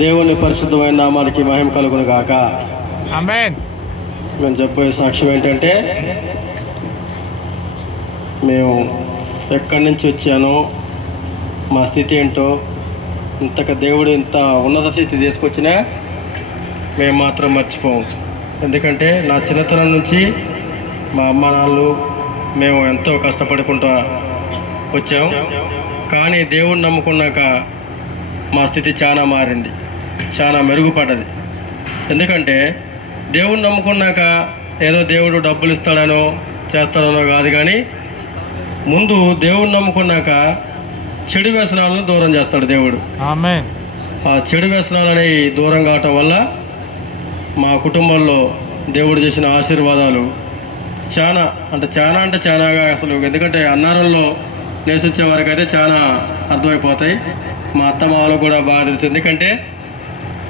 దేవుని పరిశుద్ధమైన నామానికి మహిమ కలుగును గాక మేము చెప్పే సాక్ష్యం ఏంటంటే మేము ఎక్కడి నుంచి వచ్చానో మా స్థితి ఏంటో ఇంతక దేవుడు ఇంత ఉన్నత స్థితి తీసుకొచ్చినా మేము మాత్రం మర్చిపోము. ఎందుకంటే నా చిన్నతనం నుంచి మా అమ్మ నాన్నలు మేము ఎంతో కష్టపడుకుంటూ వచ్చాం. కానీ దేవుడిని నమ్ముకున్నాక మా స్థితి చాలా మారింది. చాలా మెరుగుపడ్డది. ఎందుకంటే దేవుడిని నమ్ముకున్నాక ఏదో దేవుడు డబ్బులు ఇస్తాడనో చేస్తాడనో కాదు కానీ ముందు దేవుడిని నమ్ముకున్నాక చెడు వ్యసనాలను దూరం చేస్తాడు దేవుడు. ఆ చెడు వ్యసనాలు అనేవి దూరం కావటం వల్ల మా కుటుంబంలో దేవుడు చేసిన ఆశీర్వాదాలు చాలా అంటే చాలా అంటే చాలాగా అసలు ఎందుకంటే అన్నారంలో నేసొచ్చే వారికి అయితే చాలా అర్థమైపోతాయి. మా అత్త మామలకు కూడా బాగా తెలుసు. ఎందుకంటే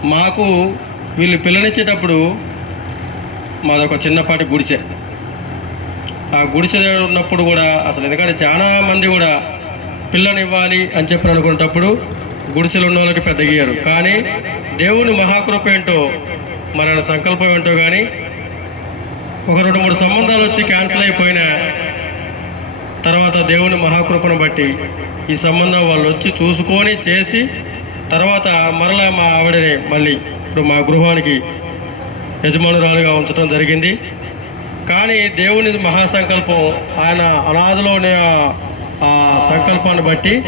మాకు వీళ్ళు పిల్లనిచ్చేటప్పుడు మాదొక చిన్నపాటి గుడిసె. ఆ గుడిసె ఉన్నప్పుడు కూడా అసలు ఎందుకంటే చాలా మంది కూడా పిల్లనివ్వాలి అని చెప్పి అనుకునేటప్పుడు గుడిసెలు ఉన్న వాళ్ళకి పెద్ద గీయరు. కానీ దేవుని మహాకృప ఏంటో మన సంకల్పం ఏంటో కానీ ఒక రెండు మూడు సంబంధాలు వచ్చి క్యాన్సిల్ అయిపోయినా తర్వాత దేవుని మహాకృపను బట్టి ఈ సంబంధం వాళ్ళు వచ్చి చూసుకొని చేసి తర్వాత మరలా మా ఆవిడని మళ్ళీ ఇప్పుడు మా గృహానికి యజమానురాలుగా ఉంచడం జరిగింది. కానీ దేవుని మహాసంకల్పం ఆయన అనాథలోనే ఆ- సంకల్పాన్ని బట్టి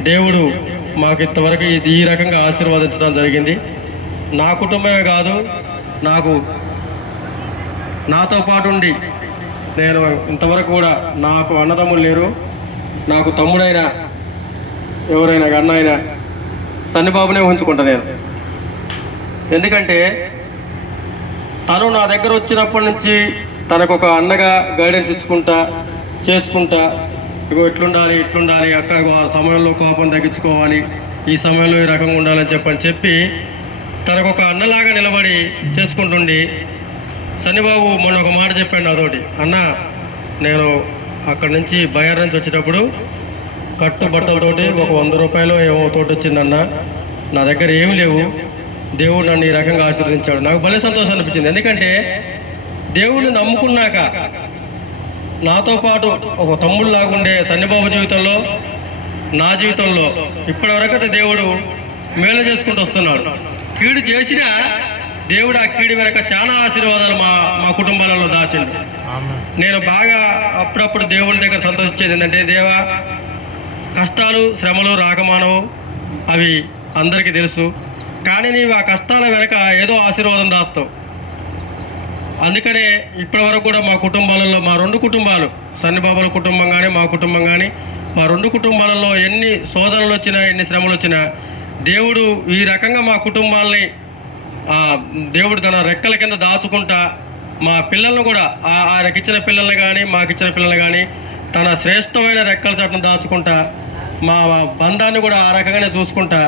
దేవుడు మాకు ఇంతవరకు ఇది ఈ రకంగా ఆశీర్వదించడం జరిగింది. నా కుటుంబమే కాదు నాకు నాతో పాటు ఉండి నేను ఇంతవరకు కూడా నాకు అన్నదమ్ములు లేరు. నాకు తమ్ముడైనా ఎవరైనా అన్నైనా సన్నిబాబునే ఉంచుకుంటా నేను ఎందుకంటే తను నా దగ్గర వచ్చినప్పటి నుంచి తనకు ఒక అన్నగా గైడెన్స్ ఇచ్చుకుంటా చేసుకుంటా ఇగో ఇట్లుండాలి ఇట్లుండాలి అక్క ఆ సమయంలో కోపం తగ్గించుకోవాలి ఈ సమయంలో ఈ రకంగా ఉండాలని చెప్పని చెప్పి తనకు ఒక అన్నలాగా నిలబడి చేసుకుంటుండి సన్నిబాబు మొన్న ఒక మాట చెప్పాడు నాతోటి. అన్న నేను అక్కడి నుంచి బయర్ నుంచి వచ్చేటప్పుడు కట్టు బట్టలతోటి ఒక వంద రూపాయలు ఏమో తోటి వచ్చిందన్న. నా దగ్గర ఏమి లేవు. దేవుడు నన్ను ఈ రకంగా ఆశీర్వదించాడు. నాకు భలే సంతోషం అనిపించింది. ఎందుకంటే దేవుడిని నమ్ముకున్నాక నాతో పాటు ఒక తమ్ముడు లాగుండే సన్నిబాబు జీవితంలో నా జీవితంలో ఇప్పటివరకైతే దేవుడు మేలు చేసుకుంటూ వస్తున్నాడు. కీడు చేసినా దేవుడు ఆ కీడు వెనక చాలా ఆశీర్వాదాలు మా మా కుటుంబాలలో దాచిండు నేను బాగా అప్పుడప్పుడు దేవుని దగ్గర సంతోషించేది ఏంటంటే దేవా కష్టాలు శ్రమలు రాకమానవు అవి అందరికీ తెలుసు. కానీ నీవు ఆ కష్టాల వెనక ఏదో ఆశీర్వాదం దాస్తావు. అందుకనే ఇప్పటి వరకు కూడా మా కుటుంబాలలో మా రెండు కుటుంబాలు సన్నిబాబుల కుటుంబం కానీ మా కుటుంబం కానీ మా రెండు కుటుంబాలలో ఎన్ని సోదరులు వచ్చినా ఎన్ని శ్రమలు వచ్చినా దేవుడు ఈ రకంగా మా కుటుంబాలని ఆ, దేవుడు తన రెక్కల కింద దాచుకుంటా మా పిల్లలను కూడా ఆయనకిచ్చిన పిల్లల్ని కానీ మాకిచ్చిన పిల్లల్ని కానీ తన శ్రేష్టమైన రెక్కల చట్టం దాచుకుంటా మా బంధాన్ని కూడా ఆ రకంగానే చూసుకుంటా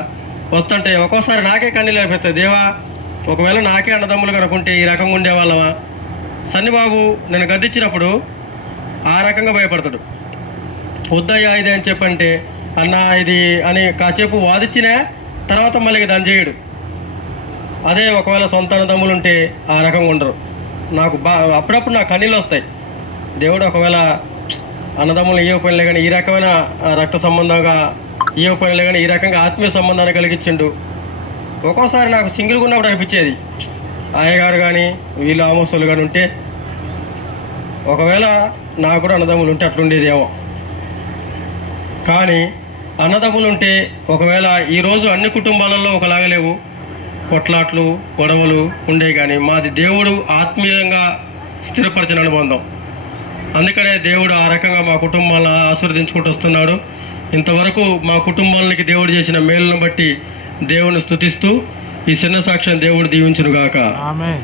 వస్తుంటే ఒక్కోసారి నాకే కన్నీళ్ళు అయిపోతాయి దేవా ఒకవేళ నాకే అన్నదమ్ములు కనుకుంటే ఈ రకంగా ఉండేవాళ్ళమా సన్నిబాబు నేను గద్దిచ్చినప్పుడు ఆ రకంగా భయపడతాడు. వద్దయ్యా ఇది అని చెప్పంటే అన్న ఇది అని కాసేపు వాదిచ్చినా తర్వాత మళ్ళీ దాని చేయడు. అదే ఒకవేళ సొంత అన్నదమ్ములు ఉంటే ఆ రకంగా ఉండరు. నాకు బా అప్పుడప్పుడు నాకు కన్నీళ్ళు వస్తాయి. దేవుడు ఒకవేళ అన్నదమ్ములు ఏ పనిలే కానీ ఈ రకమైన రక్త సంబంధంగా ఏ పనిలే కానీ ఈ రకంగా ఆత్మీయ సంబంధాన్ని కలిగించిండు. ఒక్కోసారి నాకు సింగిల్గా ఉన్నప్పుడు అనిపించేది. అయ్యగారు కానీ వీళ్ళు ఆమోస్తులు కానీ ఉంటే ఒకవేళ నాకు కూడా అన్నదమ్ములు ఉంటే అట్లుండేదేమో. కానీ అన్నదమ్ములు ఉంటే ఒకవేళ ఈరోజు అన్ని కుటుంబాలలో ఒకలాగా లేవు. కొట్లాట్లు గొడవలు ఉండేవి కానీ మాది దేవుడు ఆత్మీయంగా స్థిరపరిచిన అనుబంధం. అందుకనే దేవుడు ఆ రకంగా మా కుటుంబాలను ఆశీర్వదించుకుంటూ వస్తున్నాడు. ఇంతవరకు మా కుటుంబాలకి దేవుడు చేసిన మేలును బట్టి దేవుని స్తుతిస్తూ ఈ చిన్న సాక్ష్యం దేవుడు దీవించునుగాక. ఆమేన్.